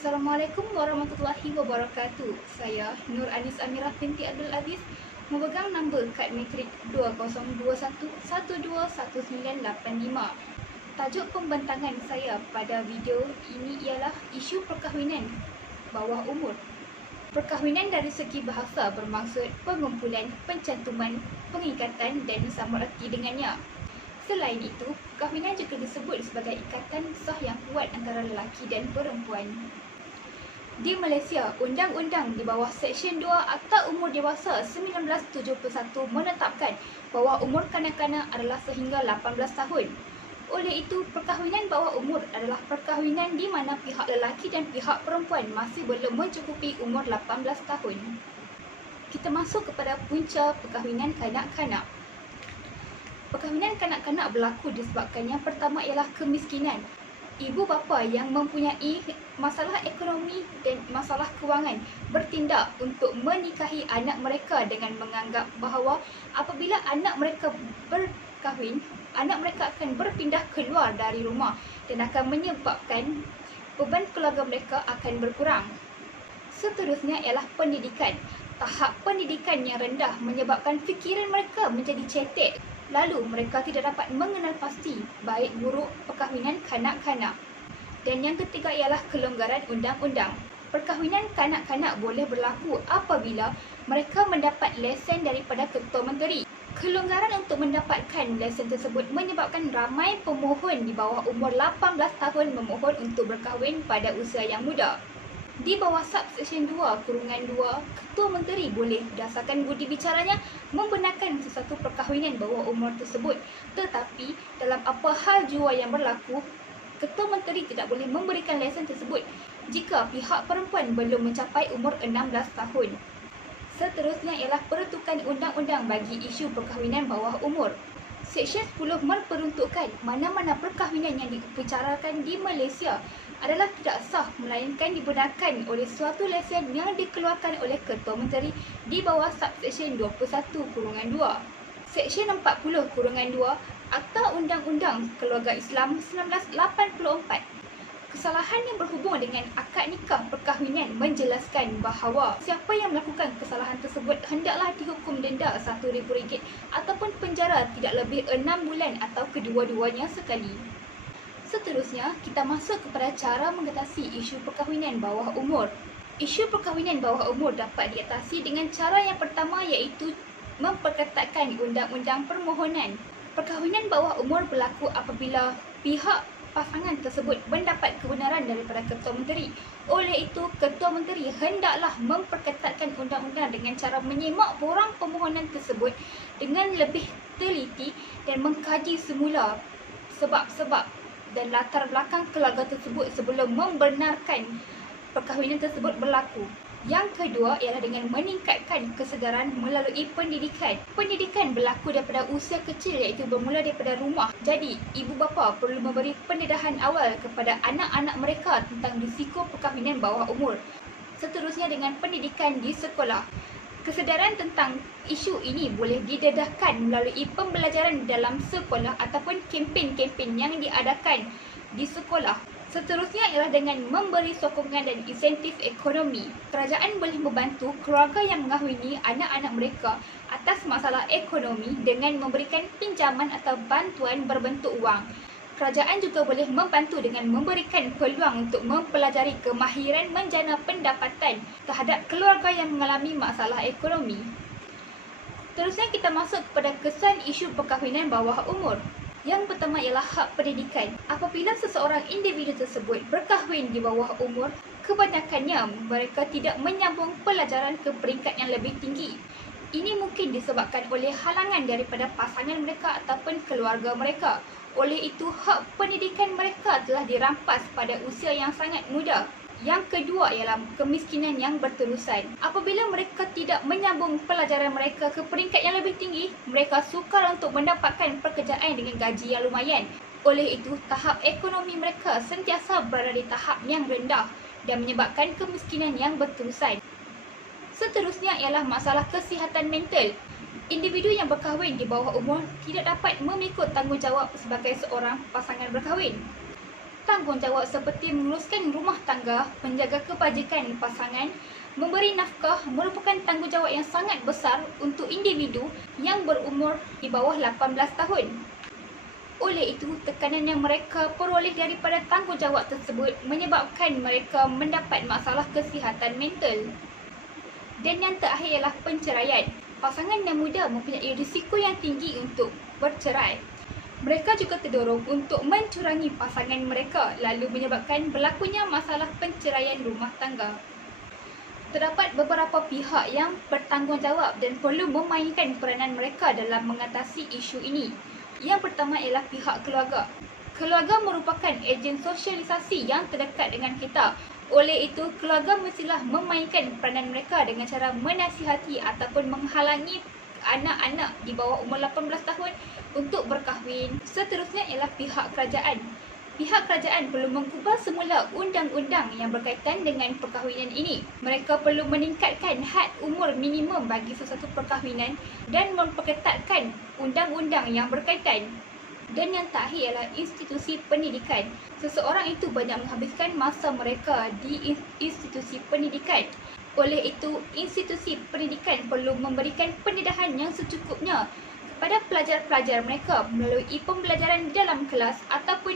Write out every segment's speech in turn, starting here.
Assalamualaikum warahmatullahi wabarakatuh. Saya Nur Anis Amirah binti Abdul Aziz memegang nombor kad matrik 2021121985. Tajuk pembentangan saya pada video ini ialah isu perkahwinan bawah umur. Perkahwinan dari segi bahasa bermaksud pengumpulan, pencantuman, pengikatan dan samarati dengannya. Selain itu, perkahwinan juga disebut sebagai ikatan sah yang kuat antara lelaki dan perempuan. Di Malaysia, undang-undang di bawah Seksyen 2 Akta Umur Dewasa 1971 menetapkan bahawa umur kanak-kanak adalah sehingga 18 tahun. Oleh itu, perkahwinan bawah umur adalah perkahwinan di mana pihak lelaki dan pihak perempuan masih belum mencukupi umur 18 tahun. Kita masuk kepada punca perkahwinan kanak-kanak. Perkahwinan kanak-kanak berlaku disebabkan yang pertama ialah kemiskinan. Ibu bapa yang mempunyai masalah ekonomi dan masalah kewangan bertindak untuk menikahi anak mereka dengan menganggap bahawa apabila anak mereka berkahwin, anak mereka akan berpindah keluar dari rumah dan akan menyebabkan beban keluarga mereka akan berkurang. Seterusnya ialah pendidikan. Tahap pendidikan yang rendah menyebabkan fikiran mereka menjadi cetek. Lalu mereka tidak dapat mengenal pasti baik buruk perkahwinan kanak-kanak. Dan yang ketiga ialah kelonggaran undang-undang. Perkahwinan kanak-kanak boleh berlaku apabila mereka mendapat lesen daripada Ketua Menteri. Kelonggaran untuk mendapatkan lesen tersebut menyebabkan ramai pemohon di bawah umur 18 tahun memohon untuk berkahwin pada usia yang muda. Di bawah Subseksyen 2, Kurungan 2, Ketua Menteri boleh berdasarkan budi bicaranya membenarkan sesuatu perkahwinan bawah umur tersebut. Tetapi dalam apa hal jua yang berlaku, Ketua Menteri tidak boleh memberikan lesen tersebut jika pihak perempuan belum mencapai umur 16 tahun. Seterusnya ialah peruntukan undang-undang bagi isu perkahwinan bawah umur. Seksyen 10 memperuntukkan mana-mana perkahwinan yang dibicarakan di Malaysia adalah tidak sah melainkan dibenarkan oleh suatu lesen yang dikeluarkan oleh Ketua Menteri di bawah Subseksyen 21 Kurungan 2. Seksyen 40 Kurungan 2 Akta Undang-Undang Keluarga Islam 1984. Kesalahan yang berhubung dengan akad nikah perkahwinan menjelaskan bahawa siapa yang melakukan kesalahan tersebut hendaklah dihukum denda RM1,000 ataupun penjara tidak lebih 6 bulan atau kedua-duanya sekali. Seterusnya, kita masuk kepada cara mengatasi isu perkahwinan bawah umur. Isu perkahwinan bawah umur dapat diatasi dengan cara yang pertama iaitu memperketatkan undang-undang permohonan. Perkahwinan bawah umur berlaku apabila pihak pasangan tersebut mendapat kebenaran daripada Ketua Menteri. Oleh itu, Ketua Menteri hendaklah memperketatkan undang-undang dengan cara menyemak borang permohonan tersebut dengan lebih teliti dan mengkaji semula sebab-sebab dan latar belakang keluarga tersebut sebelum membenarkan perkahwinan tersebut berlaku. Yang kedua ialah dengan meningkatkan kesedaran melalui pendidikan. Pendidikan berlaku daripada usia kecil iaitu bermula daripada rumah. Jadi, ibu bapa perlu memberi pendedahan awal kepada anak-anak mereka tentang risiko perkahwinan bawah umur. Seterusnya dengan pendidikan di sekolah. Kesedaran tentang isu ini boleh didedahkan melalui pembelajaran dalam sekolah ataupun kempen-kempen yang diadakan di sekolah. Seterusnya ialah dengan memberi sokongan dan insentif ekonomi. Kerajaan boleh membantu keluarga yang mengahwini anak-anak mereka atas masalah ekonomi dengan memberikan pinjaman atau bantuan berbentuk wang. Kerajaan juga boleh membantu dengan memberikan peluang untuk mempelajari kemahiran menjana pendapatan terhadap keluarga yang mengalami masalah ekonomi. Terusnya kita masuk kepada kesan isu perkahwinan bawah umur. Yang pertama ialah hak pendidikan. Apabila seseorang individu tersebut berkahwin di bawah umur, kebanyakannya mereka tidak menyambung pelajaran ke peringkat yang lebih tinggi. Ini mungkin disebabkan oleh halangan daripada pasangan mereka ataupun keluarga mereka. Oleh itu, hak pendidikan mereka telah dirampas pada usia yang sangat muda. Yang kedua ialah kemiskinan yang berterusan. Apabila mereka tidak menyambung pelajaran mereka ke peringkat yang lebih tinggi, mereka sukar untuk mendapatkan pekerjaan dengan gaji yang lumayan. Oleh itu, tahap ekonomi mereka sentiasa berada di tahap yang rendah dan menyebabkan kemiskinan yang berterusan. Seterusnya ialah masalah kesihatan mental. Individu yang berkahwin di bawah umur tidak dapat memikul tanggungjawab sebagai seorang pasangan berkahwin. tanggungjawab seperti menguruskan rumah tangga, menjaga kebajikan pasangan, memberi nafkah merupakan tanggungjawab yang sangat besar untuk individu yang berumur di bawah 18 tahun. Oleh itu, tekanan yang mereka peroleh daripada tanggungjawab tersebut menyebabkan mereka mendapat masalah kesihatan mental. Dan yang terakhir ialah penceraian. Pasangan yang muda mempunyai risiko yang tinggi untuk bercerai. Mereka juga terdorong untuk mencurangi pasangan mereka, lalu menyebabkan berlakunya masalah penceraian rumah tangga. Terdapat beberapa pihak yang bertanggungjawab dan perlu memainkan peranan mereka dalam mengatasi isu ini. Yang pertama ialah pihak keluarga. Keluarga merupakan ejen sosialisasi yang terdekat dengan kita. Oleh itu, keluarga mestilah memainkan peranan mereka dengan cara menasihati ataupun menghalangi anak-anak di bawah umur 18 tahun untuk berkahwin. Seterusnya ialah pihak kerajaan. Pihak kerajaan perlu mengubah semula undang-undang yang berkaitan dengan perkahwinan ini. Mereka perlu meningkatkan had umur minimum bagi sesuatu perkahwinan dan memperketatkan undang-undang yang berkaitan. Dan yang terakhir ialah institusi pendidikan. Seseorang itu banyak menghabiskan masa mereka di institusi pendidikan. Oleh itu, institusi pendidikan perlu memberikan pendedahan yang secukupnya kepada pelajar-pelajar mereka melalui pembelajaran di dalam kelas ataupun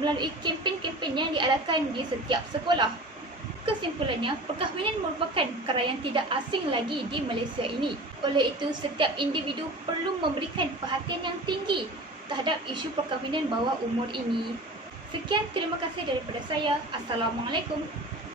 melalui kempen-kempen yang diadakan di setiap sekolah. Kesimpulannya, perkahwinan merupakan perkara yang tidak asing lagi di Malaysia ini. Oleh itu, setiap individu perlu memberikan perhatian yang tinggi terhadap isu perkahwinan bawah umur ini. Sekian, terima kasih daripada saya. Assalamualaikum.